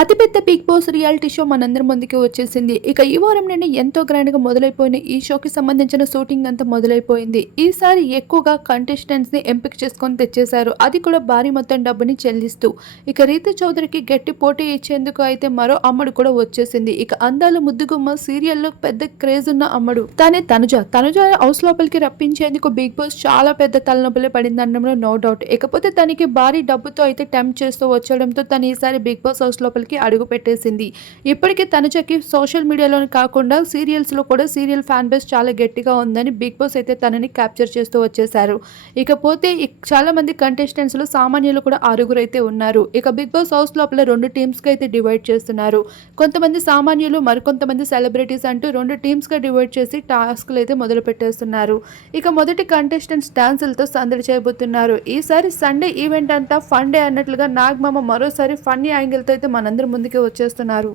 అతిపెద్ద big boss reality show మనందరి ముందుకి వచ్చేసింది. ఇక ఈ వారం నుండి ఎంతో గ్రాండ్‌గా మొదలైపోయిన ఈ షోకి సంబంధించిన షూటింగ్ అంతా మొదలైపోయింది. ఈసారి ఎక్కువగా కంటెస్టెంట్స్‌ని ఎంపిక చేసుకొని తెచ్చేశారు. అది కూడా భారీ మొత్తం డబ్బుని చెల్లిస్తూ. ఇక రీతు చౌదరికి గట్టి పోటీ ఇచ్చేందుకు అయితే మరో అమ్మడు కూడా వచ్చేసింది. ఇక అందాల ముద్దుగుమ్మ సీరియల్‌లో పెద్ద క్రేజ్ ఉన్న అమ్మడు తనే తనుజ. తనుజ హౌస్ లోపలికి రప్పించేందుకు బిగ్ బాస్ చాలా పెద్ద తలనొప్పులే పడిందనడంలో నో డౌట్. ఇకపోతే తనకి భారీ డబ్బుతో అయితే టెంప్ట్ చేస్తూ వచ్చేయడంతో తను ఈసారి బిగ్ బాస్ హౌస్ లోపలికి అడుగు పెట్టేసింది. ఇప్పటికే తనుజకి సోషల్ మీడియాలోనే కాకుండా సీరియల్స్‌లో కూడా సీరియల్ ఫ్యాన్ బేస్ చాలా గట్టిగా ఉందని బిగ్ బాస్ అయితే తనని క్యాప్చర్ చేస్తూ వచ్చేశారు. ఇకపోతే చాలా మంది కంటెస్టెంట్స్‌లో సామాన్యులు కూడా ఆరుగురైతే ఉన్నారు. ఇక బిగ్ బాస్ హౌస్ లోపల 2 టీమ్స్‌గా అయితే డివైడ్ చేస్తున్నారు. కొంతమంది సామాన్యులు, మరికొంతమంది సెలబ్రిటీస్ అంటూ 2 టీమ్స్‌గా డివైడ్ చేసి టాస్క్‌లు అయితే మొదలు పెట్టేస్తున్నారు. ఇక మొదటి కంటెస్టెంట్స్ డాన్సులతో సందడి చేయబోతున్నారు. ఈసారి సండే ఈవెంట్ అంతా ఫన్ డే అన్నట్లుగా నాగమామ మరోసారి ఫన్నీ యాంగిల్‌తో అయితే మనందరి ముందుకి వచ్చేస్తున్నారు.